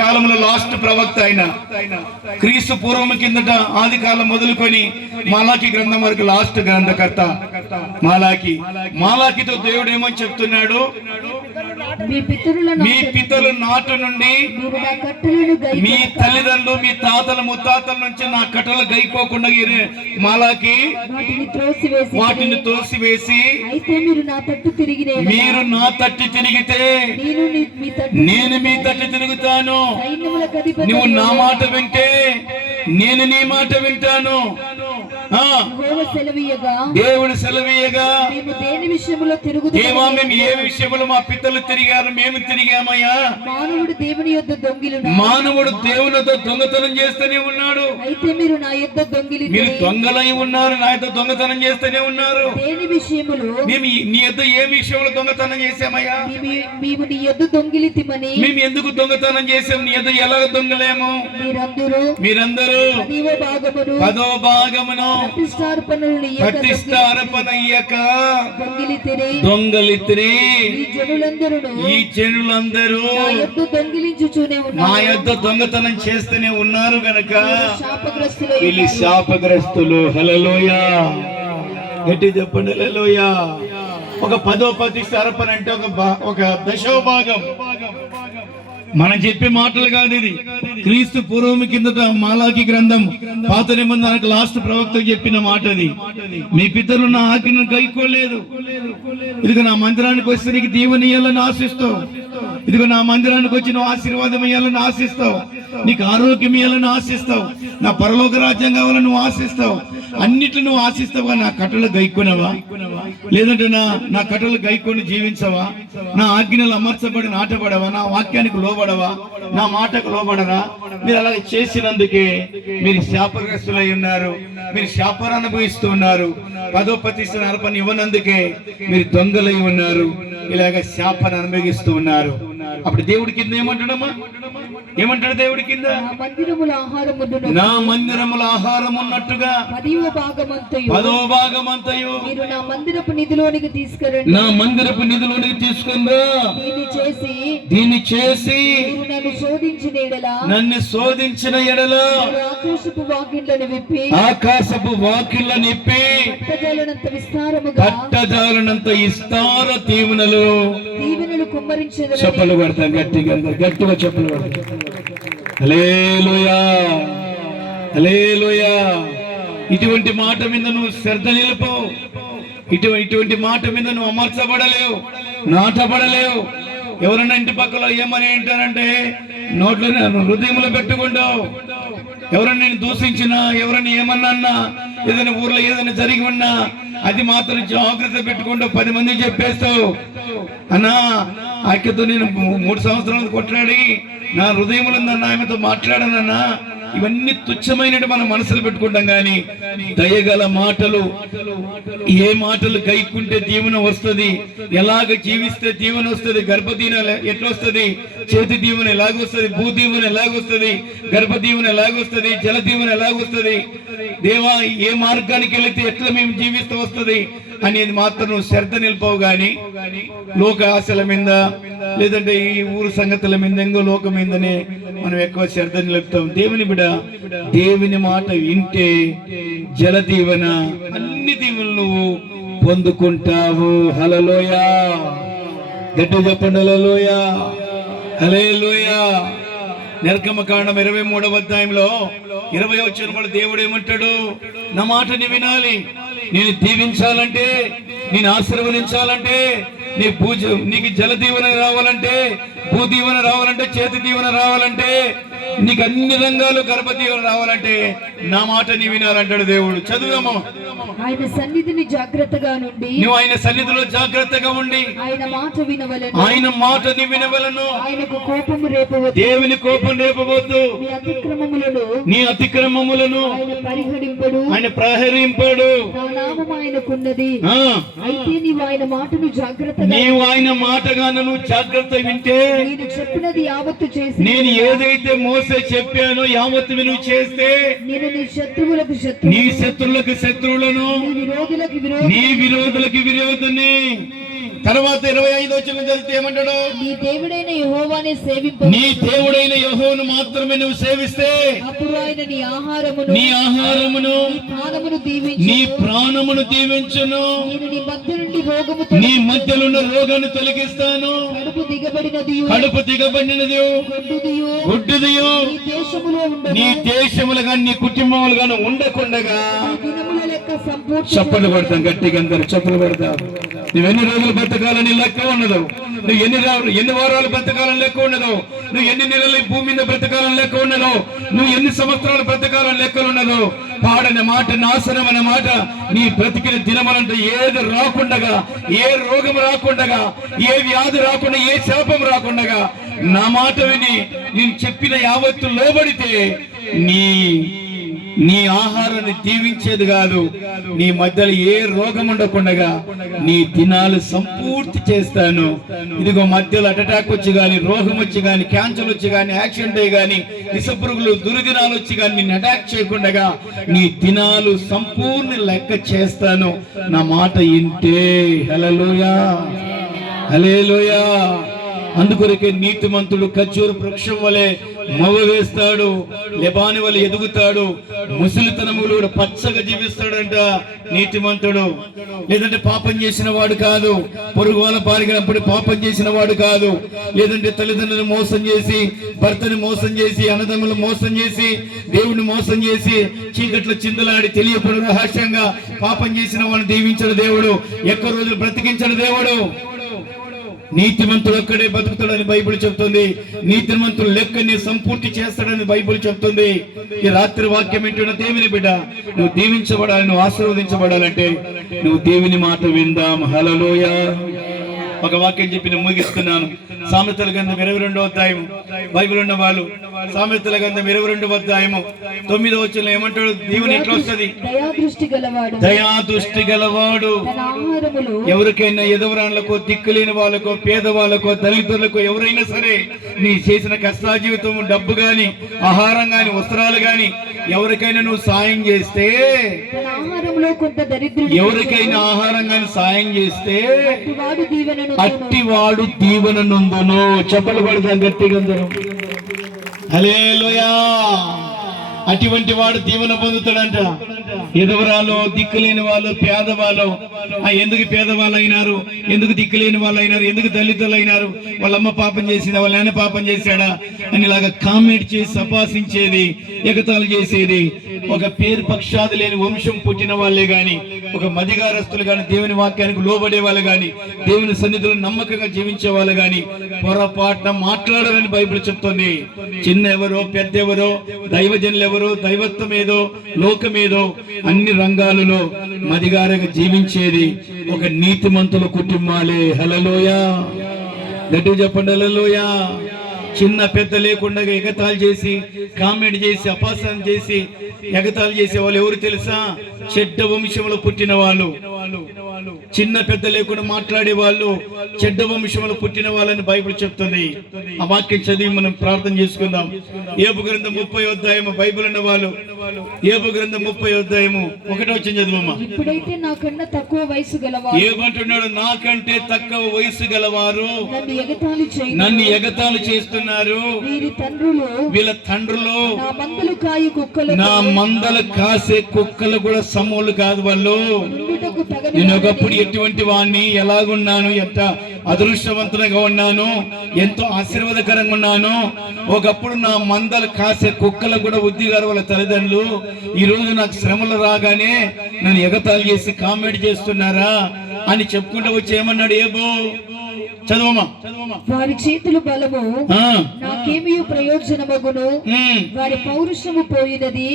కాలంలో లాస్ట్ ప్రవక్త అయిన క్రీస్తు పూర్వం కిందట ఆది కాలం మొదలుకొని మాలాకి గ్రంథం వరకు లాస్ట్ గ్రంథకర్త మాలాకితో దేవుడు ఏమని చెప్తున్నాడు? మీ పితరుల నాటు నుండి మీ తల్లిదండ్రులు మీ తాతల ముత్తాతల నుంచి నా కట్టలు గైకోకుండా మాలాకి వాటిని తోసివేసి మీరు నా తట్టు తిరిగితే నేను మీ తట్టు తిరుగుతాను, నువ్వు నా మాట వింటే నేను నీ మాట వింటాను. దేవుడు సెలవీయగా దేవా మేము ఏ విషయంలో మా పితరులు తిరిగారు మేము తిరిగామయ్యా. మానవుడు దేవుని యొద్ద దొంగతనం చేస్తూనే ఉన్నాడు. అయితే మీరు నా యొద్ద దొంగిలి మీరు దొంగలై ఉన్నారు, నా యొద్ద దొంగతనం చేస్తూనే ఉన్నారు. దేని విషయములో మేము నీ యొద్ద ఏ విషయంలో దొంగతనం చేసామయ్యా? మేము నీ యొద్ద దొంగిలితిమని. మేము ఎందుకు దొంగతనం చేసాం? నీ యొద్ద ఎలా దొంగలేము? మీరందరూ పదో భాగమును ప్రతిష్ఠార్పణ ఇయ్యక దొంగలిత్రి. ఈ జనులందరూ నా యొద్ద దొంగతనం చేస్తూనే ఉన్నారు గనక వీళ్ళు శాపగ్రస్తులు. హల్లెలూయా, గట్టి చెప్పండి హల్లెలూయా. ఒక పదో ప్రతిష్ఠ అర్పణ అంటే ఒక దశో భాగం. మనం చెప్పే మాటలు కాదు ఇది. క్రీస్తు పూర్వం కిందట మాలాకి గ్రంథం పాత నిబంధనకు లాస్ట్ ప్రవక్త చెప్పిన మాట అది. మీ పితరులు నా ఆజ్ఞను గైకోలేదు, ఇదిగో నా మందిరానికి వస్తే నీకు దీవెన ఇయ్యాలని ఆశిస్తావు, ఇదిగో నా మందిరానికి వచ్చి నువ్వు ఆశీర్వాదం ఇయ్యాలని ఆశిస్తావు, నీకు ఆరోగ్యం ఇయ్యాలని ఆశిస్తావు, నా పరలోక రాజ్యం కావాలని నువ్వు ఆశిస్తావు, అన్నిట్లు నువ్వు ఆశిస్తావా? నా కట్టలు గైకొనవా? లేదంటే నా కట్టలు గైకొని జీవించవా? నా ఆజ్ఞలు అమర్చబడి నాటబడవా? నా వాక్యానికి లోబడవా? నా మాటకు లోబడరా? మీరు అలా చేసినందుకే మీరు శాపగ్రస్తులై ఉన్నారు, మీరు శాపాన్ని అనుభవిస్తూ ఉన్నారు. పదో ప్రతిష్ఠ అర్పణ ఇవ్వనందుకే మీరు దొంగలై ఉన్నారు, ఇలాగ శాపాన్ని అనుభవిస్తూ ఉన్నారు. అప్పుడు దేవుడి కింద ఏమంటాడమ్మా? ఏమంటాడు దేవుడి కింద? నా మందిరముల ఆహారం ఉన్నట్టుగా పదో భాగమంతయు నా మందిరపు నిధిలోనికి తీసుకురండి. నా మందిరపు నిధిలోనికి తీసుకుందా. దీన్ని చేసి నన్ను శోధించిన ఎడల ఆకాశపు వాకిళ్లను విప్పి పట్టజాలనంత విస్తార దీవెనలు కుమ్మరించేది. చెప్పలు పడతాం గట్టిగా చెప్పలు పడతాం. హల్లెలూయా, హల్లెలూయా. ఇటువంటి మాట మీద నువ్వు శ్రద్ధ నిలుపు. ఇటువంటి మాట మీద నువ్వు అమర్చబడలేవు, నాటబడలేవు. ఎవరన్నా ఇంటి పక్కలో ఏమని ఏంటారంటే నోట్లో హృదయంలో పెట్టుకుంటావు. ఎవరన్నా నేను దూషించినా, ఎవరన్నా ఏమన్నా, ఏదైనా ఊర్లో ఏదైనా జరిగి ఉన్నా అది మాత్రం జాగ్రత్త పెట్టుకుంటూ 10 మంది చెప్పేస్తావు. అన్నా ఆకెతో నేను 3 సంవత్సరాలు కొట్లాడి నా హృదయంలో ఆమెతో మాట్లాడానన్నా. ఇవన్నీ తుచ్చమైనట్టు మనం మనసులు పెట్టుకుంటాం. కానీ దయగల మాటలు, ఏ మాటలు గైకుంటే దీవెన వస్తుంది, ఎలాగ జీవిస్తే దీవెన వస్తుంది, గర్భదీవెన ఎట్లా వస్తుంది, చేతి దీవెన ఎలాగొస్తుంది, భూదీవెన ఎలాగొస్తుంది, గర్భదీవెన ఎలాగొస్తుంది, జలదీవెన ఎలాగొస్తుంది, దేవా ఏ మార్గానికి వెళితే ఎట్లా మేము జీవిస్తూ వస్తుంది అనేది మాత్రం శ్రద్ధ నిలిపవు. గాని లోక ఆశల మీద, లేదంటే ఈ ఊరు సంగతుల మీద, ఎంగో లోకం మీదనే మనం ఎక్కువ శ్రద్ధ నిలుపుతాం. దేవుని బిడ్డ, దేవుని మాట వింటే జలదీవెన, అన్ని దీవెనలు నువ్వు పొందుకుంటావు. హల్లెలూయా, గట్టిగా చెప్పండి హల్లెలూయా, హల్లెలూయా. నిర్గమకాండం 23వ అధ్యాయంలో 20వ వచనంలో దేవుడు ఏమంటాడు? నా మాటని వినాలి. నేను దీవించాలంటే, నేను ఆశీర్వదించాలంటే, నీకు జల దీవెన రావాలంటే, భూదీవెన రావాలంటే, చేతి దీవెన రావాలంటే, నీకు అన్ని రంగాలు గర్భదీవెన రావాలంటే నా మాట నీ వినాలంటాడు దేవుడు. చదువుదాము. ఆయన సన్నిధిని జాగ్రత్తగా నుండి, నువ్వు ఆయన సన్నిధిలో జాగ్రత్తగా ఉండి ఆయన మాట వినవలెను, ఆయన మాటని వినవలెను. ఆయనకు కోపము రేపవద్దు, దేవుని కోపం రేపవద్దు. నీ అతిక్రమములను ఆయన ప్రహరింపడు. నా నామము ఆయనకున్నది. అయితే నీవు ఆయన మాటను జాగ్రత్తగా, నీవు ఆయన మాటగాను నువ్వు జాగ్రత్త వింటే, నేను చెప్పినది యావత్తు చేసి, నేను ఏదైతే మోసే చెప్పానో యావత్తు నువ్వు చేస్తే, నేను నీ శత్రువులకు నీ శత్రువులకు శత్రువులను, నీ విరోధులకు విరోధుని. తర్వాత 25వ వచనం చదివితే ఏమంటాడు? నీ దేవుడైన యెహోవానే సేవింప, నీ దేవుడైన మాత్రమే నువ్వు సేవిస్తే అప్పుడు ఆయన నీ ఆహారమును నీ ఆహారమును ప్రాణమును దీవించి నీ ప్రాణమును దీవించును. నేను నీ మధ్య నుండి రోగము నీ మధ్యలో ఉన్న రోగాన్ని తొలగిస్తాను. కడుపు దిగబడినది కడుపు దిగబడినది గుడ్డుదియు ఈ దేశములో ఉండగా నీ దేశములు గాని నీ కుటుంబములు గాని ఉండకుండగా దినముల లెక్క సంపూర్తి చప్పలు పడతాం గట్టిగా, అందరు చప్పలు పడతాం. నువ్వెన్ని రోజులు బతకాలని లెక్క ఉండదు. నువ్వు ఎన్ని వారాలు బ్రతకాలని లెక్క ఉండదు. నువ్వు ఎన్ని నెలలు ఈ భూమి మీద బ్రతకాలని లెక్క ఉండదు. నువ్వు ఎన్ని సంవత్సరాలు బ్రతకాలని లెక్కలు ఉండదు. పాడని మాట, నాశనమైన మాట, నీ బ్రతికిన దినమలంటే ఏది రాకుండగా, ఏ రోగం రాకుండగా, ఏ వ్యాధి రాకుండా, ఏ శాపం రాకుండగా నా మాట విని నేను చెప్పిన యావత్తు లోబడితే నీ ఆహారాన్ని దీవించేది కాదు, నీ మధ్యలో ఏ రోగం ఉండకుండగా నీ దినాలు సంపూర్తి చేస్తాను. ఇదిగో మధ్యలో అటాక్ వచ్చి గాని, రోగం వచ్చి గాని, క్యాన్సర్ వచ్చి గాని, యాక్సిడెంట్ అయ్యి గాని, విషపురుగులు దుర్దినాలు వచ్చి గాని నిన్ను అటాక్ చేయకుండగా నీ దినాలు సంపూర్ణ లెక్క చేస్తాను. నా మాట ఇంటే. హల్లెలూయా, హల్లెలూయా. అందుకొరకే నీతిమంతుడు ఖర్జూర వృక్షం వలె మవ్వ వేస్తాడు, లెబాని వలె ఎదుగుతాడు, ముసలితనములు కూడా పచ్చగా జీవిస్తాడంట నీతిమంతుడు. లేదంటే పాపం చేసిన వాడు కాదు, పొరుగు వాళ్ళ పారిగినప్పుడు పాపం చేసిన వాడు కాదు, లేదంటే తల్లిదండ్రులను మోసం చేసి, భర్తని మోసం చేసి, అన్నదమ్ములు మోసం చేసి, దేవుడిని మోసం చేసి, చీకట్లో చిందలాడి తెలియకుండా రహస్యంగా పాపం చేసిన వాడిని దీవించడు దేవుడు, ఎక్కువ రోజులు బ్రతికించడు దేవుడు. నీతిమంతుడు ఒక్కడే బతుకుతాడని బైబిల్ చెప్తుంది. నీతిమంతుడు లెక్కని సంపూర్తి చేస్తాడని బైబిల్ చెప్తుంది. ఈ రాత్రి వాక్యం ఏంటంటే, దేవుని బిడ్డ నువ్వు దీవించబడాలి, నువ్వు ఆశీర్వదించబడాలంటే నువ్వు దేవుని మాట విందాం. హల్లెలూయా. ఒక వాక్యం చెప్పి నేను ముగిస్తున్నాను. సామెతల గ్రంథం 22వ అధ్యాయం, బైబిల్ ఉన్న వాళ్ళు సామెతల గ్రంథం 22వ అధ్యాయము 9వ వచనంలో ఏమంటాడు? దేవుని ఎట్లా వస్తుంది? దయాదృష్టి గలవాడు ఎవరికైనా ఎదవరాళ్ళకో, దిక్కులేని వాళ్ళకో, పేదవాళ్ళకో, దళితులకు ఎవరైనా సరే నీ చేసిన కష్టాజీవితం, డబ్బు గాని, ఆహారం గాని, వస్త్రాలు గాని ఎవరికైనా నువ్వు సాయం చేస్తే, ఎవరికైనా ఆహారం గాని సాయం చేస్తే అట్టివాడు దీవెన నందును. చెప్పలు పడతాం గట్టిగా అందరూ. హల్లెలూయా. అటువంటి వాడు దీవెన పొందుతాడంట. ఎదవరాలు, దిక్కులేని వాళ్ళు, పేదవాళ్ళు. ఎందుకు పేదవాళ్ళు అయినారు, ఎందుకు దిక్కులేని వాళ్ళు అయినారు, ఎందుకు దళితులు అయినారు, వాళ్ళమ్మ పాపం చేసిందా, వాళ్ళ నాన్న పాపం చేశాడా అని ఇలాగా కామెంట్ చేసి సపాసించేది, ఎగతాలు చేసేది. ఒక పేరు పక్షాది లేని వంశం పుట్టిన వాళ్ళే గాని, ఒక మదిగారస్తులు గాని, దేవుని వాక్యానికి లోబడే వాళ్ళు గాని, దేవుని సన్నిధిలో నమ్మకంగా జీవించే వాళ్ళు గాని పొరపాటున మాట్లాడాలని బైబిల్ చెప్తుంది. చిన్న ఎవరో, పెద్ద ఎవరో, దైవజనులు ఎవరో, దైవత్వం ఏదో, లోకమేదో, అన్ని రంగాలలో మదిగారగా జీవించేది ఒక నీతిమంతుల కుటుంబాలే. హల్లెలూయా. గట్టిగా చెప్పండి హల్లెలూయా. చిన్న పెద్ద లేకుండా ఎగతాళి చేసి, కామెంట్ చేసి, అపహాస్యం చేసి, ఎగతాళి చేసే వాళ్ళు ఎవరు తెలుసా? చెడ్డ వంశంలో పుట్టిన వాళ్ళు. చిన్న పెద్ద లేకుండా మాట్లాడే వాళ్ళు చెడ్డ వంశంలో పుట్టిన వాళ్ళని బైబిల్ చెప్తుంది. ఆ వాక్యం చదివి మనం ప్రార్థన చేసుకుందాం. యోబు గ్రంథం 30వ అధ్యాయము, బైబిల్ ఉన్న వాళ్ళు యోబు గ్రంథం 30వ అధ్యాయము 1వ వచనం చదువమ్మా. ఇప్పుడైతే నాకన్నా తక్కువ వయసు గలవారు, ఏమంటున్నాడు? నాకంటే తక్కువ వయసు గలవారు నన్ను ఎగతాళి చేస్తున్నారు. వీళ్ళ తండ్రులు నా మందలు కాసే కుక్కలు కూడా సమూలు కాదు వాళ్ళు. నేను ఒకప్పుడు ఎటువంటి వాడిని, ఎలాగున్నాను, ఎంత అదృష్టవంతునిగా ఉన్నాను, ఎంతో ఆశీర్వాదకరంగా ఉన్నాను. ఒకప్పుడు నా మందలు కాసే కుక్కలకు కూడా బుద్ధి గారు వాళ్ళ తల్లిదండ్రులు ఈ రోజు నాకు శ్రమలు రాగానే నన్ను ఎగతాళి చేసి కామెంట్ చేస్తున్నారా అని చెప్పుకుంటూ వచ్చి ఏమన్నాడు? ఏబో చదవమా. వారి చేతులు బలము నాకేమీ ప్రయోజనమగును, వారి పౌరుషము పోయినది,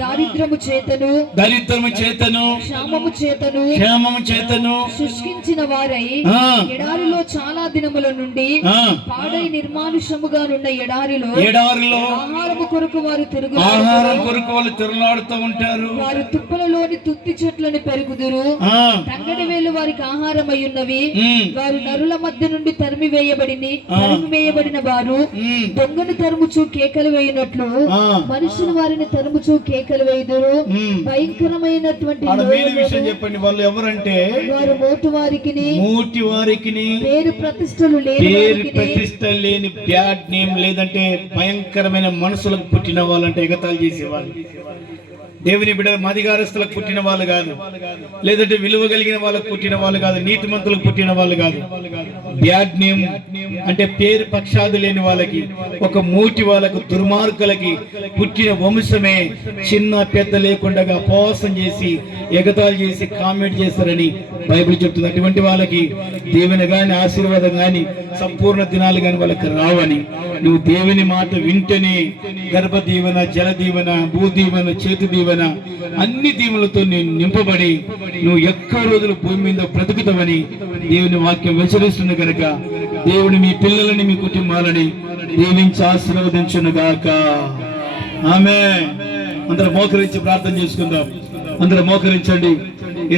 దారిద్రము చేతను క్షామము చేతను శుష్కించిన వారై ఎడారిలో చాలా దినముల నుండి పాడై నిర్మానుషముగా నున్న ఎడారిలో ఆహారము కొరకు వారు తిరుగులాడుతూ ఉంటారు. వారు తుప్పలలోని తుత్తి చెట్లను పెరుగుదురు, తంగడి వేలు వారికి ఆహారమై ఉన్నవి. వారు నరుల మధ్య నుండి తరిమివేయబడిన వారు దొంగను తరుముచు కేకలు వేయినట్లు మనుషులు వారిని తరుముచు కేకలు వేయుదురు. భయంకరమైనటువంటి విషయం చెప్పండి. వాళ్ళు ఎవరంటే వారు మోటు వారికి పేరు ప్రతిష్టలు లేని బ్యాడ్ నేమ్, లేదంటే భయంకరమైన మనసులకు పుట్టిన వాళ్ళంటే ఎగతాళి చేసేవాళ్ళు. దేవుని బిడ్డ మదిగారస్తులకు పుట్టిన వాళ్ళు కాదు, లేదంటే విలువ కలిగిన వాళ్ళకు పుట్టిన వాళ్ళు కాదు, నీతిమంతులకు పుట్టిన వాళ్ళు కాదు. బ్యాడ్ నేమ్ అంటే పేరు పక్షాది లేని వాళ్ళకి, ఒక మూటి వాళ్ళకు, దుర్మార్గులకి పుట్టిన వంశమే చిన్న పెద్ద లేకుండా అపవాసం చేసి ఎగతాళి చేసి కామెంట్ చేస్తారని బైబిల్ చెప్తుంది. అటువంటి వాళ్ళకి దేవుని గాని ఆశీర్వాదం గాని సంపూర్ణ దినాలు గాని వాళ్ళకి రావని, నువ్వు దేవుని మాట వింటేనే గర్భ దీవెన, జల దీవెన, భూ దీవెన, చేతు దీవెన, అన్ని దీవులతో నేను నింపబడి నువ్వు ఎక్కువ రోజులు భూమి మీద బ్రతుకుతావని దేవుని వాక్యం హెచ్చరిస్తుంది కనుక దేవుని మీ పిల్లలని, మీ కుటుంబాలని దీవించి ఆశీర్వదించును గాక. ఆమేన్. అందరూ మోకరించి ప్రార్థన చేసుకుందాం. అందరూ మోకరించండి.